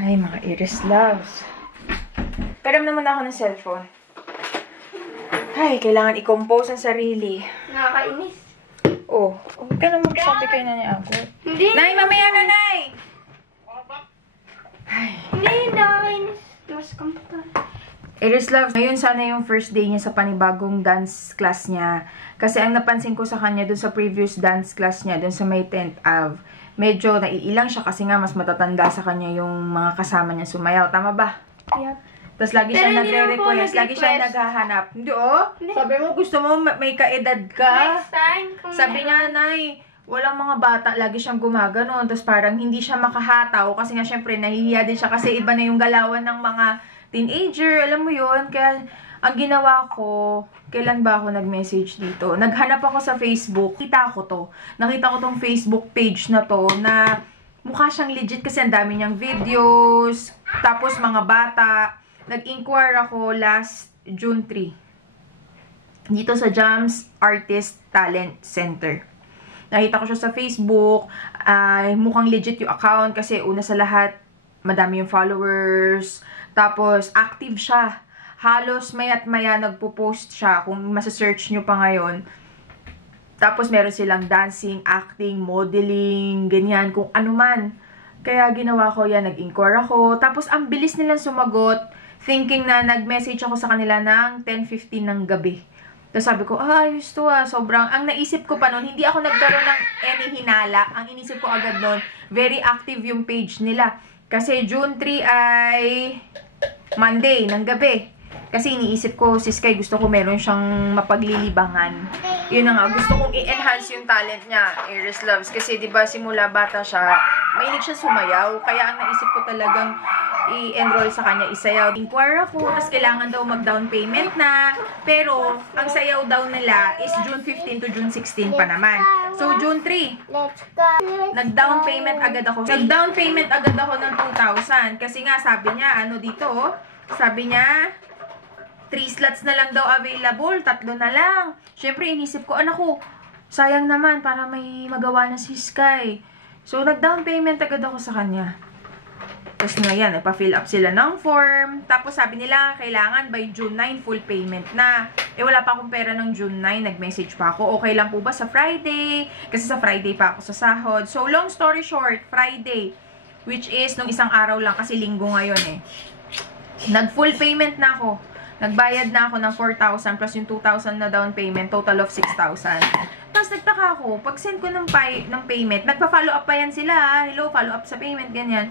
Ay, mga Iris loves. Param naman ako ng cellphone. Ay, kailangan i-compose ang sarili. Nakakainis. Oh, huwag ka na magsabi kayo na ni Agot. Hindi. Nay, mamaya na, Nay! Ay. Hindi, nakakainis. Mas kamputan. Iris loves, ngayon sana yung first day niya sa panibagong dance class niya. Kasi ang napansin ko sa kanya dun sa previous dance class niya, dun sa may 10th Ave, medyo naiilang siya kasi nga mas matatanda sa kanya yung mga kasama niya sumayaw. Tama ba? Yep. Tapos lagi siya Pero hindi nagre-request, naman lagi siya naghahanap. Hindi oh, sabi mo gusto mo may kaedad ka. Next time. Sabi niya, Nay, walang mga bata, lagi siyang gumaganon. Tapos parang hindi siya makahataw kasi nga syempre nahihiya din siya kasi iba na yung galawan ng mga teenager, alam mo yun. Kaya ang ginawa ko, kailan ba ako nag-message dito? Naghanap ako sa Facebook, nakita ko tong Facebook page na to na mukha siyang legit kasi ang dami niyang videos, tapos mga bata. Nag-inquire ako last June 3 dito sa Jams Artist Talent Center. Nakita ko siya sa Facebook, mukhang legit yung account kasi una sa lahat, madami yung followers, tapos active siya. Halos maya't maya nagpo-post siya kung masa-search nyo pa ngayon. Tapos meron silang dancing, acting, modeling, ganyan, kung ano man. Kaya ginawa ko yan, nag-inquire ako. Tapos ang bilis nilang sumagot, thinking na nag-message ako sa kanila ng 10:15 ng gabi. Tapos sabi ko, ayos to sobrang, ang naisip ko pa noon, hindi ako nagkaroon ng any hinala. Ang inisip ko agad noon, very active yung page nila. Kasi June 3 ay Monday ng gabi. Kasi iniisip ko, si Sky, gusto ko meron siyang mapaglilibangan. Yun na nga, gusto kong i-enhance yung talent niya, Iris Loves. Kasi diba simula bata siya, mahilig siya sumayaw. Kaya ang naisip ko talagang i-enroll sa kanya isayaw. Inquire ako, tapos kailangan daw mag-down payment na. Pero, ang sayaw daw nila is June 15 to June 16 pa naman. So, June 3, nag-down payment agad ako. Nag-down payment agad ako ng 2,000. Kasi nga, sabi niya, ano dito, sabi niya, 3 slots na lang daw available, 3 na lang. Siyempre, inisip ko, anak ko, sayang naman para may magawa na si Sky. So, nag-down payment agad ako sa kanya. Tapos na yan, ipa-fill up sila ng form. Tapos sabi nila, kailangan by June 9, full payment na. Eh, wala pa akong pera ng June 9. Nag-message pa ako, okay lang po ba sa Friday? Kasi sa Friday pa ako sa sahod. So, long story short, Friday, which is nung isang araw lang, kasi linggo ngayon eh. Nag-full payment na ako. Nagbayad na ako ng 4,000 plus yung 2,000 na down payment, total of 6,000. Tapos nagtaka ako, pag send ko ng payment, nagpa-follow up pa yan sila. Hello, follow up sa payment, ganyan.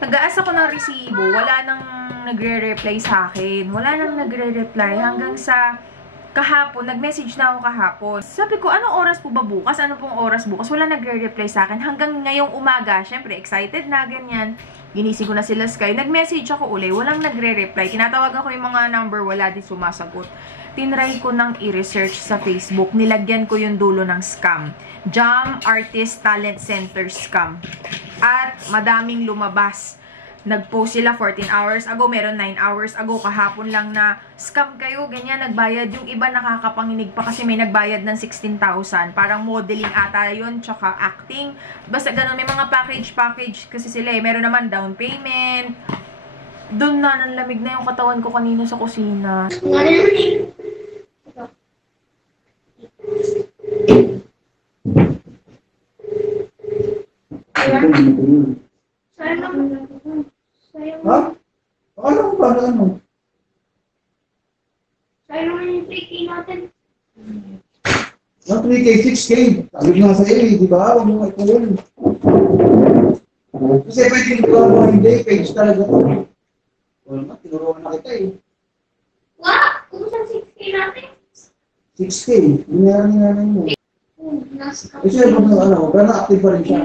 Nag-aas ako ng resibo, wala nang nagre-reply sa akin. Wala nang nagre-reply hanggang sa kahapon, nag-message na ako kahapon. Sabi ko, anong oras po ba bukas? Ano pong oras bukas? Wala nagre-reply sa akin. Hanggang ngayong umaga, syempre, excited na, ganyan. Ginising ko na sila Sky. Nag-message ako uli, walang nagre-reply. Kinatawagan ko yung mga number, wala din sumasagot. Tinry ko nang i-research sa Facebook. Nilagyan ko yung dulo ng scam. Jam Artist Talent Center scam. At madaming lumabas. Nag-post sila 14 hours ago, meron 9 hours ago, kahapon lang na scam kayo, ganyan, nagbayad. Yung iba nakakapanginig pa kasi may nagbayad ng 16,000. Parang modeling ata yun, tsaka acting. Basta ganun, may mga package kasi sila eh. Meron naman down payment. Doon na, nanlamig na yung katawan ko kanina sa kusina. Ha? Alam ko ba na ano? Sa'yo naman yung 3K natin. 3K, 6K. Sabi ko nga sa'yo eh, di ba? Huwag mo ikunin. Kasi pwede ko mo hindi, page talaga ko. Wala, tinuruan na kita eh. Wow! Kumusta 6K natin? 6K, binayaran mo. Nasa Kasi pag ano, pero active pa rin siya.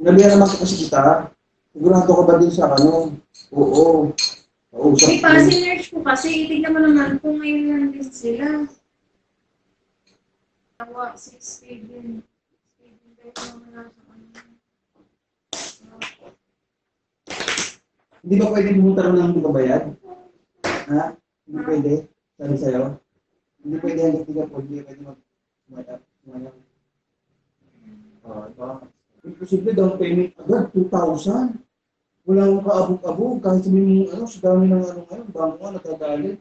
Nabihan naman kasi kita. Sigurado ka ba din sa ano? Oo. May pa-sinerge ko kasi. Tignan mo naman kung ngayon lang din sila. 6K din. 6K din kayo naman nasa kanila. Hindi ba pwede pumunta rin ng bayad? Ha? Hindi pwede? Sabi sa'yo? Hindi pwede hanggang hindi ka pwede mag-mata. Imposible down payment agad, 2,000. Walang kaabog-abog, kahit sabihin mo, sa dami ng bangko nga, natagalit.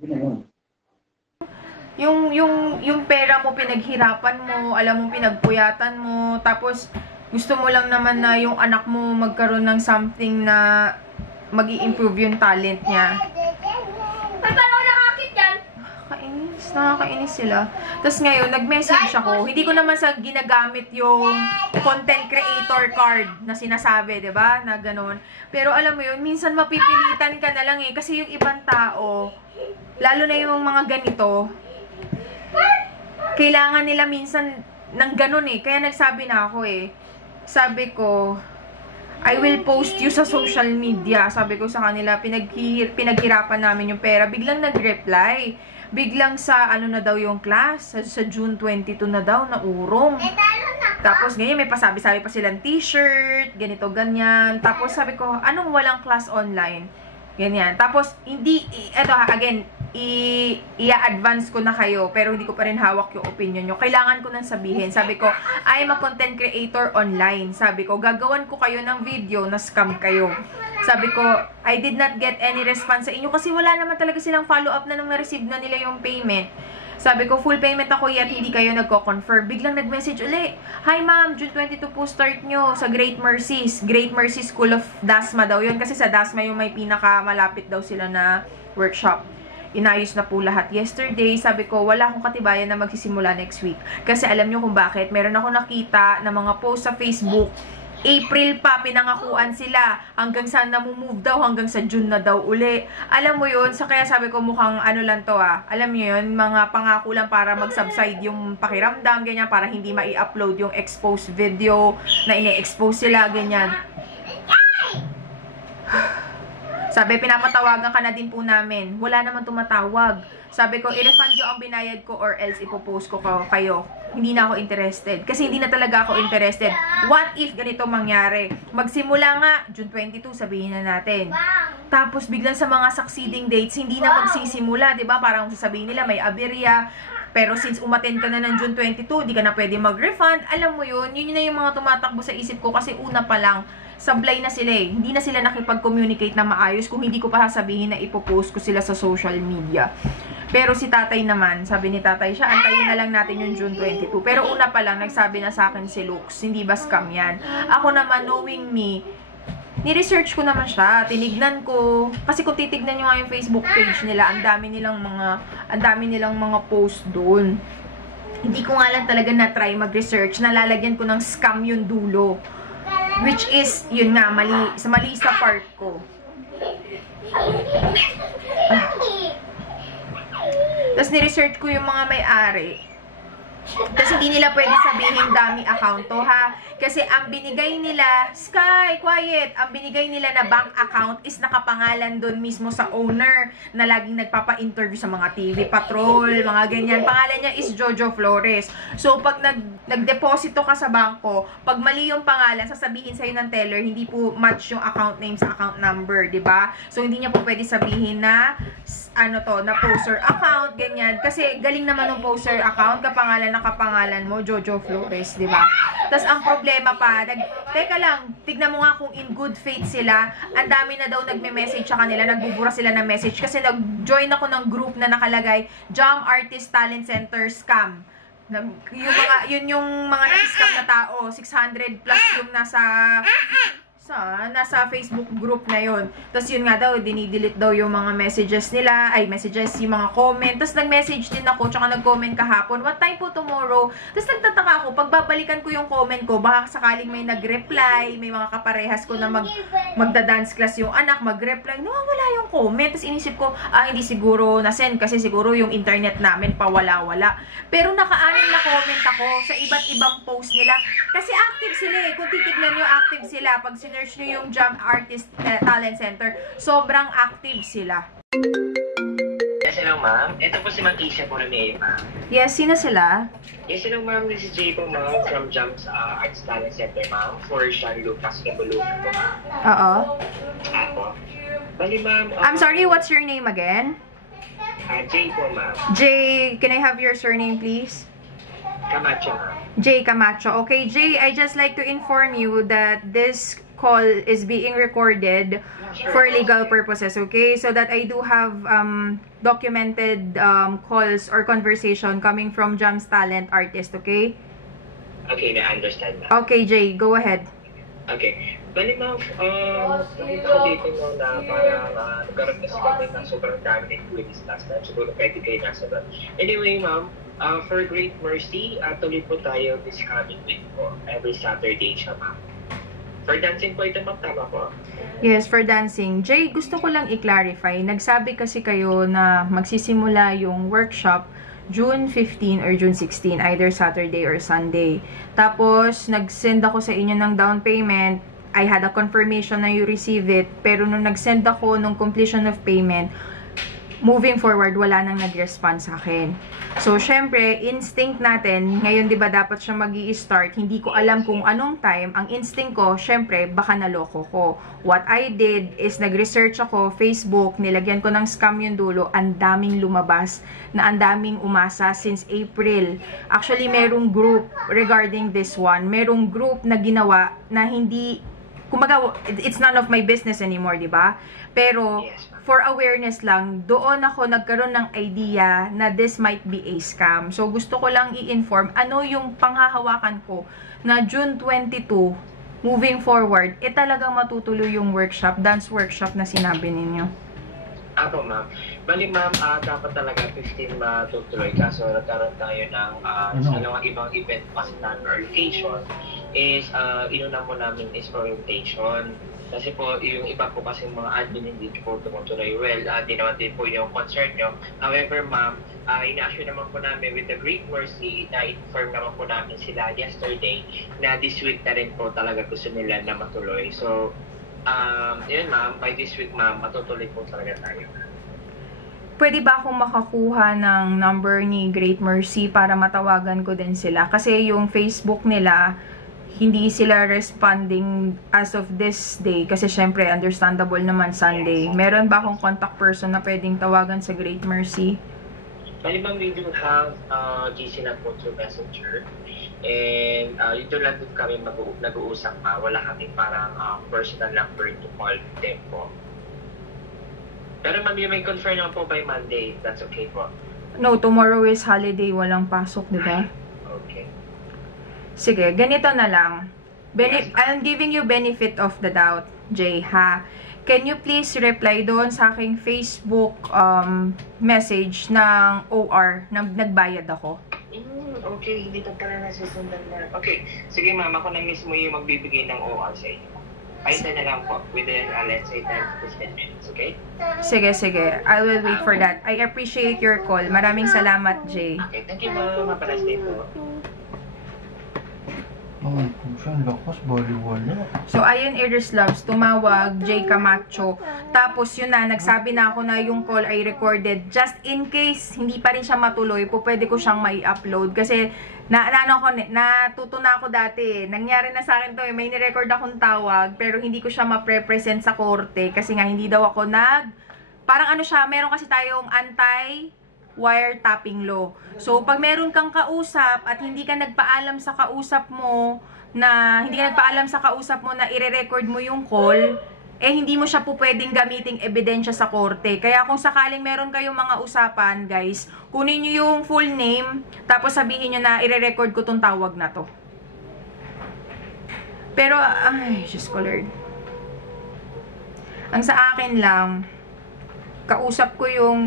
Yun na yun. Yung pera mo, pinaghirapan mo, alam mo, pinagpuyatan mo, tapos gusto mo lang naman na yung anak mo magkaroon ng something na mag-i-improve yung talent niya. Ay, parang nakakit yan. Nakakainis sila. Tapos ngayon, nag-message ako. Hindi ko naman sa ginagamit yung content creator card na sinasabi, 'di ba? Na ganun. Pero alam mo yun, minsan mapipilitan ka na lang eh. Kasi yung ibang tao, lalo na yung mga ganito, kailangan nila minsan ng ganun eh. Kaya nagsabi na ako eh. Sabi ko, I will post you sa social media. Sabi ko sa kanila, pinaghirapan namin yung pera. Biglang nag-reply. Biglang sa ano na daw yung class, sa June 22 na daw, naurong. Tapos ganyan, may pasabi-sabi pa silang t-shirt, ganito, ganyan. Tapos sabi ko, anong walang class online? Ganyan. Tapos, hindi, eto ha, again, i-advance ko na kayo, pero hindi ko pa rin hawak yung opinion nyo. Kailangan ko nang sabihin. Sabi ko, I am a content creator online. Sabi ko, gagawan ko kayo ng video na scam kayo. Sabi ko, I did not get any response sa inyo kasi wala naman talaga silang follow-up na nung na-receive na nila yung payment. Sabi ko, full payment ako yet hindi kayo nagko-confirm. Biglang nag-message uli, hi ma'am, June 22 po start nyo sa Great Mercies. Great Mercy School of Dasma daw yun. Kasi sa Dasma yung may pinaka-malapit daw sila na workshop. Inayos na po lahat yesterday. Sabi ko, wala akong katibayan na magsisimula next week. Kasi alam nyo kung bakit. Meron ako nakita na mga post sa Facebook. April pa, pinangakuan sila. Hanggang sa namumove daw, hanggang sa June na daw uli. Alam mo yun, so kaya sabi ko mukhang ano lang to Alam nyo yun, mga pangako lang para mag-subside yung pakiramdam, ganyan, para hindi mai-upload yung exposed video na ine-expose sila, ganyan. Sabi, pinapatawagan ka na din po namin. Wala naman tumatawag. Sabi ko, i-refund nyo ang binayad ko or else ipopost ko kayo. Hindi na ako interested. Kasi hindi na talaga ako interested. What if ganito mangyari? Magsimula nga, June 22, sabihin na natin. Tapos biglang sa mga succeeding dates, hindi na magsisimula, di ba? Parang sasabihin nila may aberya. Pero since umattend ka na ng June 22, di ka na pwede mag-refund. Alam mo yun, yun na yung mga tumatakbo sa isip ko kasi una pa lang, sablay na sila eh. Hindi na sila nakipag-communicate na maayos kung hindi ko pa sasabihin na ipopost ko sila sa social media. Pero si tatay naman, sabi ni tatay siya, antayin na lang natin yung June 22. Pero una pa lang, nagsabi na sa akin si Lux, hindi ba scam yan? Ako naman, knowing me, ni-research ko naman siya, tinignan ko. Kasi kung titignan nyo nga yung Facebook page nila, ang dami nilang mga post doon. Hindi ko nga lang talaga na-try mag-research, nalalagyan ko ng scam yung dulo. Which is, yun nga, mali sa part ko. Tapos ni-research ko yung mga may-ari. Tapos hindi nila pwede sabihin dami account to ha. Kasi ang binigay nila, Sky, quiet, ang binigay nila na bank account is nakapangalan doon mismo sa owner na laging nagpapa-interview sa mga TV Patrol, mga ganyan. Pangalan niya is Jojo Flores. So pag nagdeposito ka sa bangko, pag mali yung pangalan, sasabihin sa'yo ng teller, hindi po match yung account name sa account number, di ba? So hindi niya po pwede sabihin na na poster account, ganyan. Kasi galing naman ng poster account, kapangalan mo, Jojo Flores, di ba? Tapos ang problema pa, teka lang, tignan mo nga kung in good faith sila, ang dami na daw nagme-message sa kanila, nagbubura sila ng message, kasi nag-join ako ng group na nakalagay, Jam Artist Talent Center Scam. Yun yung mga na-scam na tao, 600 plus yung nasa Facebook group na yon. Tapos yun nga daw, dinidelete daw yung mga messages nila, yung mga comment. Tapos nag-message din ako, tsaka nag-comment kahapon, what time po tomorrow? Tapos nagtataka ako, pagbabalikan ko yung comment ko, baka sakaling may nag-reply, may mga kaparehas ko na magda-dance class yung anak, mag-reply, nawawala yung comment. Tapos inisip ko, hindi siguro na-send, kasi siguro yung internet namin pawala-wala. Pero naka-anim na comment ako sa iba't ibang post nila. Kasi active sila eh. Kung titignan nyo, active sila. Pag search nyo yung Jam Artist Talent Center, sobrang active sila. Yes, hello ma'am. Ito po si Ma'am Isha po Romeo, ma'am. Yes, sino sila? Yes, hello ma'am. This is Jay po ma'am from Jam Arts Talent Center ma'am for Sean Lucas Kabulukan po ma'am. Oo. Ako. Bali ma'am. I'm sorry, what's your name again? Jay po, ma'am. Jay, can I have your surname, please? Camacho, ma'am. Jay Camacho. Okay, Jay, I just like to inform you that this call is being recorded for legal purposes, okay? So that I do have documented calls or conversation coming from Jams Talent Artist, okay? Okay, na-understand, ma'am. Okay, Jay, go ahead. Okay. Bali, ma'am, nakita ko dito no, na parang nagkaroon kasi kami ng sobrang dami ng queries last time. Siguro pwede kayo nasa doon. Anyway, ma'am, for Great Mercy, tuloy po tayo this coming week po. Every Saturday siya, ma'am. For dancing po ito, ma'am, tama po? Yes, for dancing. Jay, gusto ko lang i-clarify. Nagsabi kasi kayo na magsisimula yung workshop June 15 or June 16, either Saturday or Sunday. Tapos, nag-send ako sa inyo ng down payment. I had a confirmation na you receive it. Pero nung nag-send ako nung completion of payment, moving forward, wala nang nag-respond sa akin. So, syempre, instinct natin, ngayon, di ba, dapat siya mag-i-start. Hindi ko alam kung anong time. Ang instinct ko, syempre, baka naloko ko. What I did is, nag-research ako, Facebook, nilagyan ko ng scam yung dulo, ang daming lumabas, na ang daming umasa since April. Actually, merong group regarding this one. Merong group na ginawa na hindi, kumbaga, it's none of my business anymore, di ba? Pero, for awareness lang, doon ako nagkaroon ng idea na this might be a scam. So, gusto ko lang i-inform ano yung panghahawakan ko na June 22, moving forward, talagang matutuloy yung workshop, dance workshop na sinabi ninyo. Ako, ma'am. Bali, ma'am, dapat talaga 15 matutuloy. Kaso nagkaroon tayo ng ibang event kasi na location is inuna mo namin is orientation. Kasi po, yung iba po kasi mga admin hindi po tumutuloy. Well, di naman din po yung concern nyo. However, ma'am, ina-assure naman po namin with the Great Mercy, na-inform naman po namin sila yesterday na this week na rin po talaga gusto nila na matuloy. So, yun ma'am, by this week ma'am, matutuloy po talaga tayo. Pwede ba akong makakuha ng number ni Great Mercy para matawagan ko din sila? Kasi yung Facebook nila, hindi sila responding as of this day. Kasi syempre, understandable naman Sunday. Meron ba akong contact person na pwedeng tawagan sa Great Mercy? Bali ma'am, we do have GC na po through Messenger. And ito lang din kami nag-uusap pa. Wala kami parang personal number to call them po. Pero ma'am, you may confirm naman po by Monday. That's okay po. No, tomorrow is holiday. Walang pasok, di ba? Okay. Sige, ganito na lang. I'm giving you benefit of the doubt, Jay, ha? Can you please reply doon sa aking Facebook message ng OR na nagbayad ako? Okay, hindi ka pala nasusundan na. Okay, sige ma'am, ako na mismo yung magbibigay ng OR sa inyo. Ayun na lang po, within, let's say, 10 to 10 minutes, okay? Sige, sige. I will wait for that. I appreciate your call. Maraming salamat, Jay. Okay, thank you ma'am. Mapalas day po. Ay, kung saan lakas, baliwala. So, ayun, Iris Loves, tumawag, Jay Camacho. Tapos, yun na, nagsabi na ako na yung call ay recorded. Just in case, hindi pa rin siya matuloy, pwede ko siyang mai-upload. Kasi, natuto na ako dati. Nangyari na sa akin to, may nirecord akong tawag, pero hindi ko siya ma-represent sa korte. Kasi nga, hindi daw ako parang ano siya, meron kasi tayong wiretapping law. So, pag meron kang kausap at hindi ka nagpaalam sa kausap mo na ire-record mo yung call, hindi mo siya po pwedeng gamiting ebidensya sa korte. Kaya kung sakaling meron kayong mga usapan, guys, kunin nyo yung full name, tapos sabihin nyo na ire-record ko tong tawag na to. Pero, ay, Diyos ko Lord. Ang sa akin lang, kausap ko yung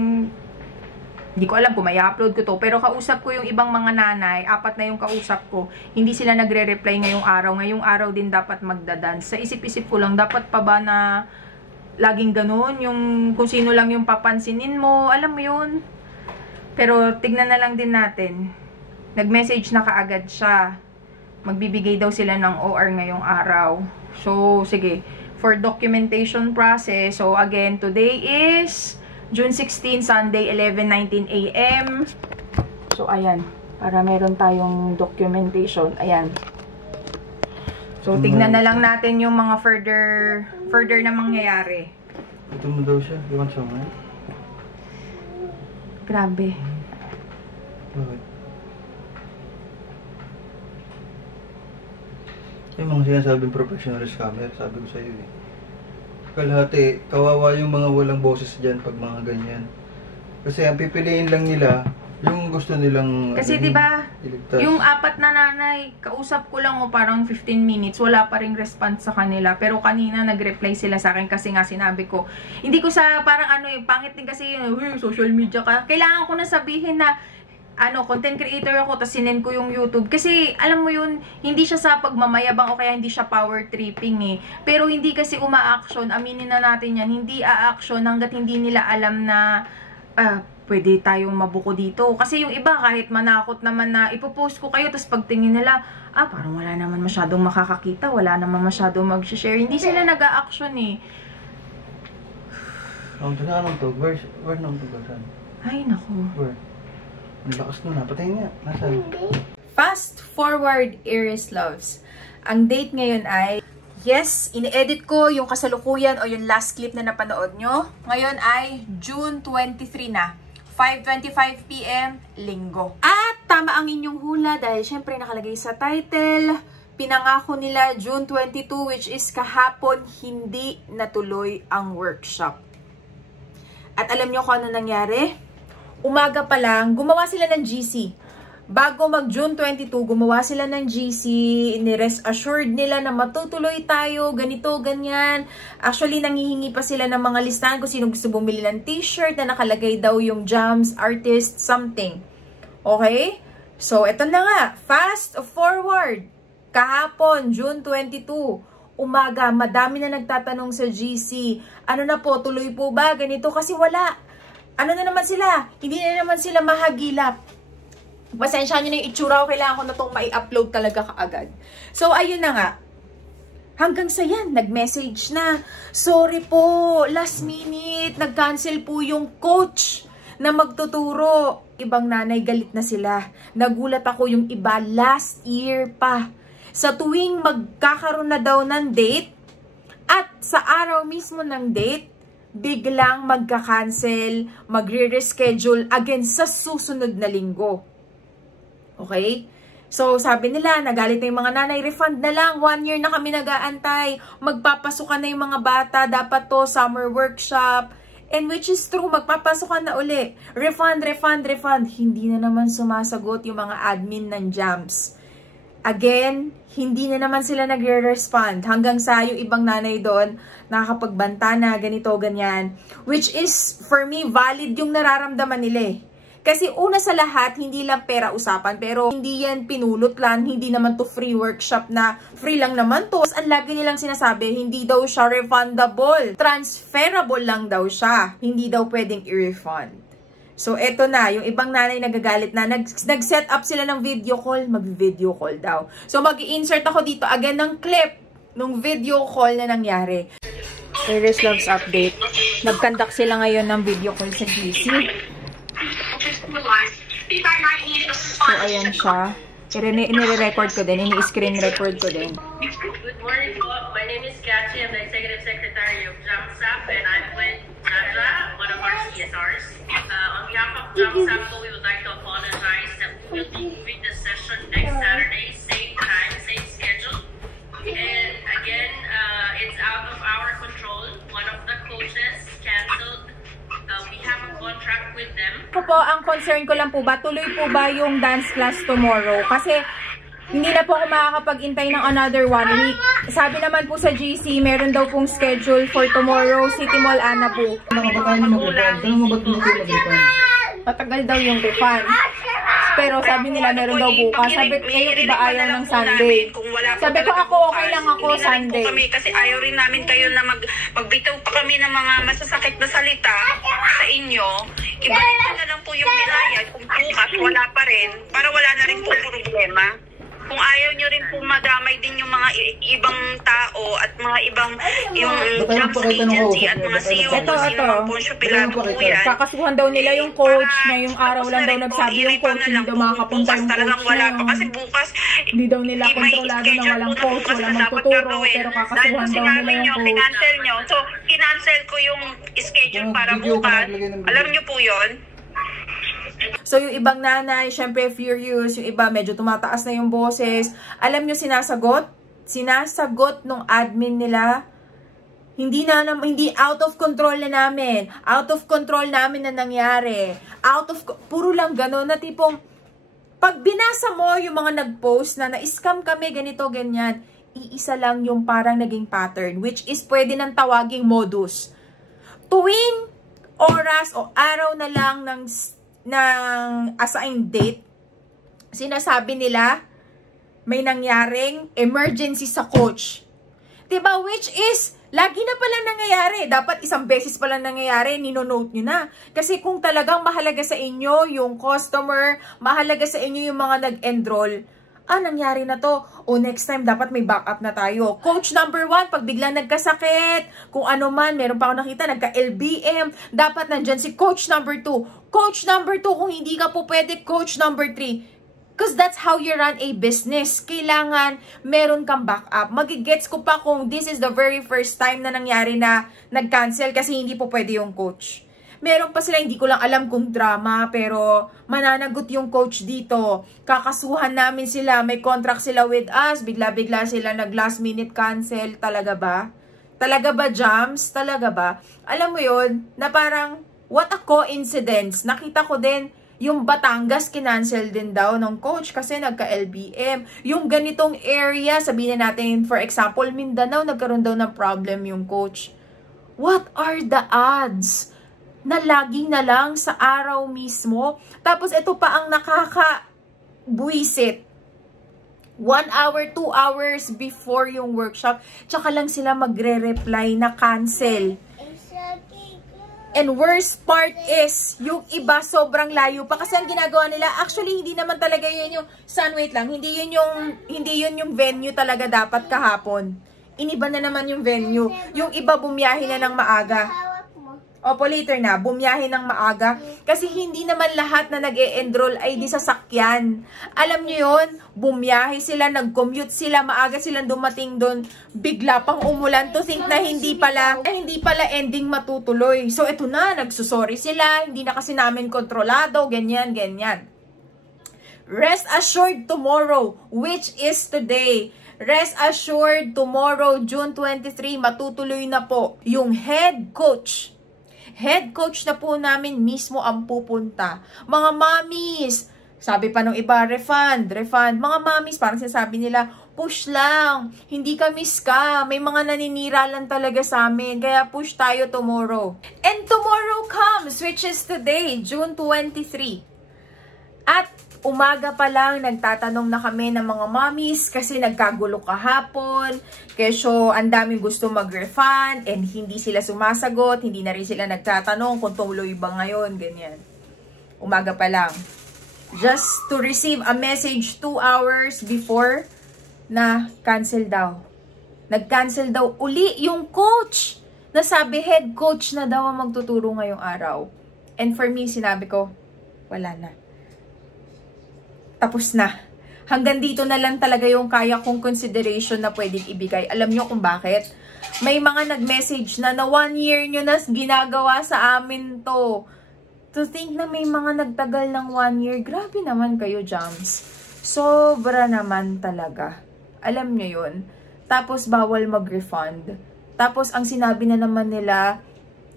hindi ko alam kung may upload ko to, pero kausap ko yung ibang mga nanay, 4 na yung kausap ko, hindi sila nagre-reply ngayong araw. Ngayong araw din dapat magdadance. Sa isip-isip ko lang, dapat pa ba na laging ganun, yung kung sino lang yung papansinin mo, alam mo yun. Pero tignan na lang din natin. Nag-message na kaagad siya. Magbibigay daw sila ng OR ngayong araw. So, sige. For documentation process, so again, today is June 16, Sunday, 11:19 a.m. So, ayan. Para meron tayong documentation. Ayan. So, tignan na lang natin yung mga further na mangyayari. Ito mo daw siya. You want some, Grabe. Bakit? Yung mga sinasabing professional scammer, sabi ko sa'yo eh. Kalahati, kawawa yung mga walang boses dyan pag mga ganyan. Kasi ang pipiliin lang nila, yung gusto nilang Kasi diba, iligtas. yung 4 na nanay, kausap ko lang parang 15 minutes, wala pa ring response sa kanila. Pero kanina nag-reply sila sa akin kasi nga sinabi ko, hindi ko sa parang pangit din kasi social media ka. Kailangan ko na sabihin na content creator ako, tapos sinend ko yung YouTube. Kasi, alam mo yun, hindi siya sa pagmamayabang o kaya hindi siya power tripping eh. Pero hindi kasi uma-action, aminin na natin yan, hindi a-action hanggat hindi nila alam na pwede tayong mabuko dito. Kasi yung iba, kahit manakot naman na ipopost ko kayo, tapos pagtingin nila, parang wala naman masyadong makakakita, wala naman masyadong mag-share. Hindi sila nag-a-action eh. Ang tanong to, where naman to ba? Saan? Ay, naku. Where? Ang lakas nun, patayin nga. Nasaan? Fast forward, Iris Loves. Ang date ngayon ay, yes, ini-edit ko yung kasalukuyan o yung last clip na napanood nyo. Ngayon ay June 23 na. 5:25 PM, linggo. At tama ang inyong hula dahil syempre nakalagay sa title, pinangako nila June 22 which is kahapon hindi natuloy ang workshop. At alam nyo kung ano nangyari? Umaga pa lang, gumawa sila ng GC. Bago mag June 22, gumawa sila ng GC, ni-rest assured nila na matutuloy tayo, ganito, ganyan. Actually, nangihingi pa sila ng mga listahan kung sino gusto bumili ng t-shirt na nakalagay daw yung Jams, artist, something. Okay? So, eto na nga. Fast forward. Kahapon, June 22, umaga, madami na nagtatanong sa GC. Ano na po, tuloy po ba? Ganito, kasi wala. Ano na naman sila? Hindi na naman sila mahagilap. Pasensya nyo na yung itsura ko. Kailangan ko na itong mai-upload talaga kaagad. So, ayun na nga. Hanggang sa yan, nag-message na. Sorry po, last minute, nag-cancel po yung coach na magtuturo. Ibang nanay, galit na sila. Nagulat ako yung iba last year pa. Sa tuwing magkakaroon na daw ng date, at sa araw mismo ng date, biglang magka-cancel, magre-reschedule again sa susunod na linggo. Okay? So, sabi nila, nagalit na yung mga nanay, refund na lang, 1 year na kami nag-aantay, magpapasukan na yung mga bata, dapat to, summer workshop, and which is true, magpapasukan na uli, refund, refund, refund, hindi na naman sumasagot yung mga admin ng Jams. Again, hindi na naman sila nagre-respond hanggang sa yung ibang nanay doon nakakapagbanta na ganito, ganyan. Which is, for me, valid yung nararamdaman nila eh. Kasi una sa lahat, hindi lang pera usapan, pero hindi yan pinulot lang, hindi naman to free workshop na free lang naman to. Ang lagi nilang sinasabi, hindi daw siya refundable. Transferable lang daw siya. Hindi daw pwedeng i-refund. So, eto na, yung ibang nanay nagagalit na, nag-set up sila ng video call, mag-video call daw. So, mag-i-insert ako dito again ng clip ng video call na nangyari. Iris Loves update. Nag-conduct sila ngayon ng video call sa GC. So, ayan siya. Inire-record ko din, ini-screen record ko din. Good morning po. My name is Kathy. I'm the Executive Secretary of JAMSAP and I'm with Nadra, one of our CSRs. On behalf of JAMSAP, we would like to apologize that we will be moving the session next Saturday, same time, same schedule. And again, it's out of our control. One of the coaches canceled. We have a contract with them. Po, ang concern ko lang po ba, tuloy po ba yung dance class tomorrow? Kasi hindi na po ako makakapag-intay ng another 1 week. Sabi naman po sa GC, meron daw pong schedule for tomorrow, City Mall Ana po. Matagal daw yung refund. Pero sabi nila meron daw bukas. Sabi ko, iba ayaw ng Sunday. Sabi ko ako, okay lang ako Sunday. Kasi ayaw rin namin kayo na magbitaw pa kami ng mga masasakit na salita sa inyo. Ibalik na lang po yung binayad. Kung bukas wala pa rin, para wala na rin po problema. Kung ayaw nyo rin po madamay din yung mga ibang tao at mga ibang yung jobs agency at mga CEO kung sino ang Poncio Pilato po yan. Kakasuhan daw nila yung coach na yung araw lang daw nagsabi yung coach, hindi daw makakapunta yung coach wala na. pa kasi bukas Hindi daw nila kontrolado na walang coach, walang magtuturo, pero kakasuhan daw nila yung coach. Kinancel nyo. So, kinancel ko yung schedule para bukas. Alam nyo po yun? So, yung ibang nanay, syempre furious. Yung iba, medyo tumataas na yung boses. Alam nyo, sinasagot nung admin nila, hindi out of control na namin. Out of control namin na nangyari. Puro lang gano'n na tipong, pag binasa mo yung mga nag-post na na-scam kami, ganito, ganyan, iisa lang yung parang naging pattern, which is pwede nang tawaging modus. Tuwing oras o araw na lang ng assigned date, sinasabi nila, may nangyaring emergency sa coach. Diba? Which is, lagi na pala nangyayari. Dapat isang beses pala nangyayari, ninonote nyo na. Kasi kung talagang mahalaga sa inyo yung customer, mahalaga sa inyo yung mga nag-enroll, nangyari na to. O next time, dapat may backup na tayo. Coach number 1, pag biglang nagkasakit, kung ano man, meron pa ako nakita, nagka-LBM, dapat nandyan si coach number 2. Coach number 2, kung hindi ka po pwede, coach number 3. Because that's how you run a business. Kailangan meron kang backup. Magigets ko pa kung this is the very first time na nangyari na nag-cancel kasi hindi po pwede yung coach. Meron pa sila, hindi ko lang alam kung drama, pero mananagot yung coach dito. Kakasuhan namin sila, may contract sila with us, bigla-bigla sila nag-last minute cancel. Talaga ba? Talaga ba, Jams? Talaga ba? Alam mo yun, na parang, what a coincidence. Nakita ko din, yung Batangas, kinancel din daw ng coach kasi nagka-LBM. Yung ganitong area, sabihin natin, for example, Mindanao, nagkaroon daw ng problem yung coach. What are the odds na laging na lang sa araw mismo? Tapos ito pa ang nakaka-buisit. 1 hour, 2 hours before yung workshop, tsaka lang sila magre-reply na cancel. And worst part is, yung iba sobrang layo pa. Kasi ang ginagawa nila, actually, hindi naman talaga yun yung, wait lang, hindi yun yung venue talaga dapat kahapon. Iniba na naman yung venue. Yung iba bumiyahe na ng maaga. Opo, later na, bumiyahe ng maaga. Kasi hindi naman lahat na nag-e-enroll ay di sasakyan. Alam nyo yun, bumiyahe sila, nag-commute sila, maaga silang dumating doon, bigla pang umulan to think na hindi pala ending matutuloy. So, ito na, nagsusorry sila, hindi na kasi namin kontrolado, ganyan, ganyan. Rest assured tomorrow, which is today. Rest assured tomorrow, June 23, matutuloy na po yung head coach. Head coach na po namin mismo ang pupunta. Mga mommies, sabi pa nung iba, refund. Mga mommies, parang sinasabi nila, push lang, hindi kami scam. May mga naninira lang talaga sa amin, kaya push tayo tomorrow. And tomorrow comes, which is today, June 23. At umaga pa lang, nagtatanong na kami ng mga mommies kasi nagkagulo kahapon. Kesyo, ang daming gusto mag-refund and hindi sila sumasagot. Hindi na rin sila nagtatanong kung tuloy ba ngayon, ganyan. Umaga pa lang. Just to receive a message 2 hours before na cancel daw. Nag-cancel daw uli yung coach. Nasabi, head coach na daw ang magtuturo ngayong araw. And for me, sinabi ko, wala na. Tapos na. Hanggang dito na lang talaga yung kaya kong consideration na pwedeng ibigay. Alam nyo kung bakit? May mga nag-message na 1 year nyo na ginagawa sa amin to. To think na may mga nagtagal ng 1 year. Grabe naman kayo, Jams. Sobra naman talaga. Alam nyo yun. Tapos bawal mag-refund. Tapos ang sinabi na naman nila,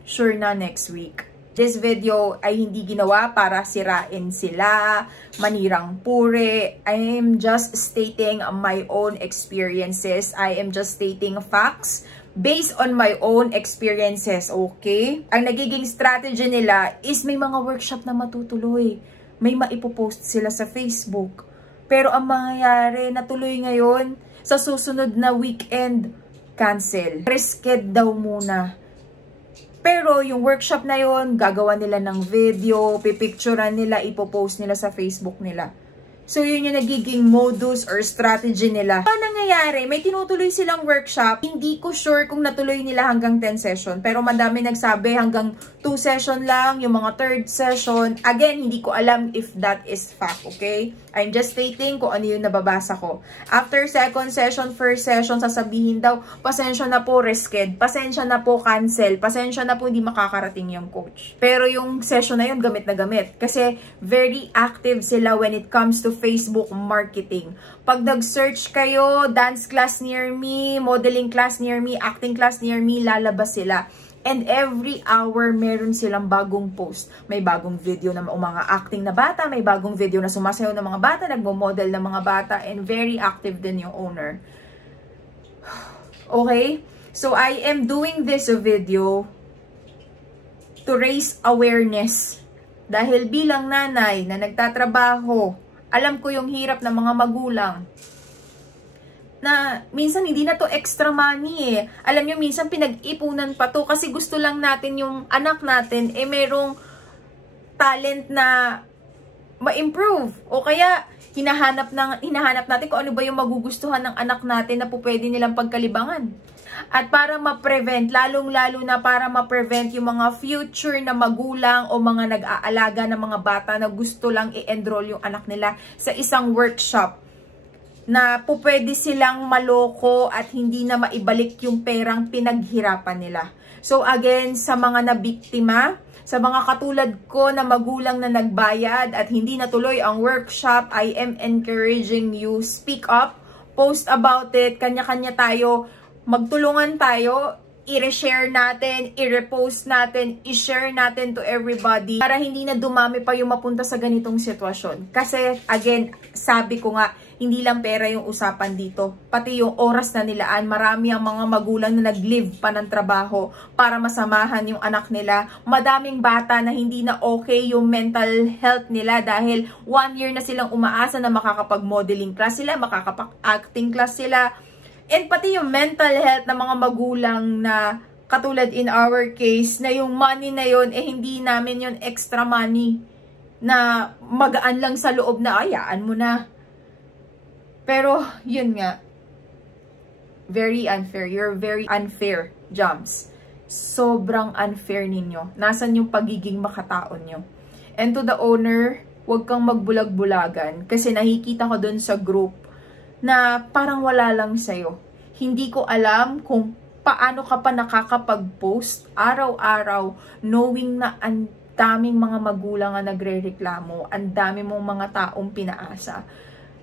sure na next week. This video ay hindi ginawa para sirain sila, manirang puri. I am just stating my own experiences. I am just stating facts based on my own experiences, okay? Ang nagiging strategy nila is may mga workshop na matutuloy. May maipopost sila sa Facebook. Pero ang mangyayari, natuloy ngayon, sa susunod na weekend, cancel. Risked daw muna. Pero yung workshop na yon, gagawa nila ng video, pipicturean nila, ipopost nila sa Facebook nila. So, yun yung nagiging modus or strategy nila. Ano nangyayari? May tinutuloy silang workshop. Hindi ko sure kung natuloy nila hanggang 10 session. Pero madami nagsabi hanggang 2 session lang, yung mga 3rd session. Again, hindi ko alam if that is fact, okay? I'm just stating kung ano yung nababasa ko. After 2nd session, 1st session, sasabihin daw, pasensya na po, risked. Pasensya na po, cancel. Pasensya na po, hindi makakarating yung coach. Pero yung session na yun, gamit na gamit. Kasi very active sila when it comes to Facebook marketing. Pag nag-search kayo, dance class near me, modeling class near me, acting class near me, lalabas sila. And every hour, meron silang bagong post. May bagong video ng mga acting na bata, may bagong video na sumasayaw ng mga bata, nagmo-model ng mga bata, and very active din yung owner. Okay? So, I am doing this video to raise awareness. Dahil bilang nanay na nagtatrabaho, alam ko yung hirap ng mga magulang na minsan hindi na to extra money eh. Alam nyo, minsan pinag-ipunan pa to kasi gusto lang natin yung anak natin merong talent na ma-improve. O kaya, hinahanap natin kung ano ba yung magugustuhan ng anak natin na po pwede nilang pagkalibangan. At para ma-prevent, lalong-lalo na para ma-prevent yung mga future na magulang o mga nag-aalaga ng mga bata na gusto lang i-enroll yung anak nila sa isang workshop na po pwede silang maloko at hindi na maibalik yung perang pinaghirapan nila. So again, sa mga nabiktima, sa mga katulad ko na magulang na nagbayad at hindi natuloy ang workshop, I am encouraging you, speak up, post about it, kanya-kanya tayo, magtulungan tayo, i-reshare natin, i-repost natin, i-share natin to everybody para hindi na dumami pa yung mapunta sa ganitong sitwasyon. Kasi, again, sabi ko nga, hindi lang pera yung usapan dito. Pati yung oras na nilaan, marami ang mga magulang na nag-leave pa ng trabaho para masamahan yung anak nila. Madaming bata na hindi na okay yung mental health nila dahil 1 year na silang umaasa na makakapag-modeling class sila, makakapag-acting class sila. And pati yung mental health ng mga magulang na katulad in our case, na yung money na yun, hindi namin yun extra money na magaan lang sa loob na ayaan mo na. Pero, yun nga, very unfair. You're very unfair, Jams. Sobrang unfair ninyo. Nasaan yung pagiging makataon nyo? And to the owner, huwag kang magbulag-bulagan kasi nakikita ko dun sa group na parang wala lang sa'yo. Hindi ko alam kung paano ka pa nakakapag-post araw-araw knowing na ang daming mga magulang na nagre-reklamo, ang dami mong mga taong pinaasa.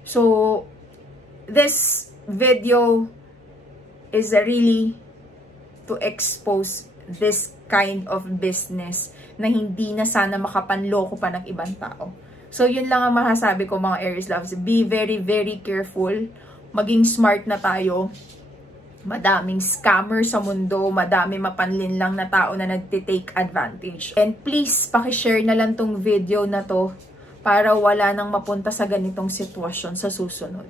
So, this video is really to expose this kind of business na hindi na sana makapanloko pa ng ibang tao. So, yun lang ang masasabi ko mga Aries Loves. Be very, very careful. Maging smart na tayo. Madaming scammer sa mundo. Madaming mapanlin lang na tao na nagtitake advantage. And please, pakishare na lang tong video na to para wala nang mapunta sa ganitong sitwasyon sa susunod.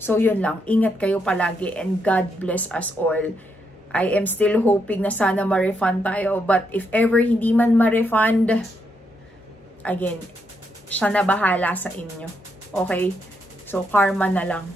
So, yun lang. Ingat kayo palagi and God bless us all. I am still hoping na sana ma-refund tayo. But if ever hindi man ma-refund, again, siya na bahala sa inyo. Okay? So, karma na lang.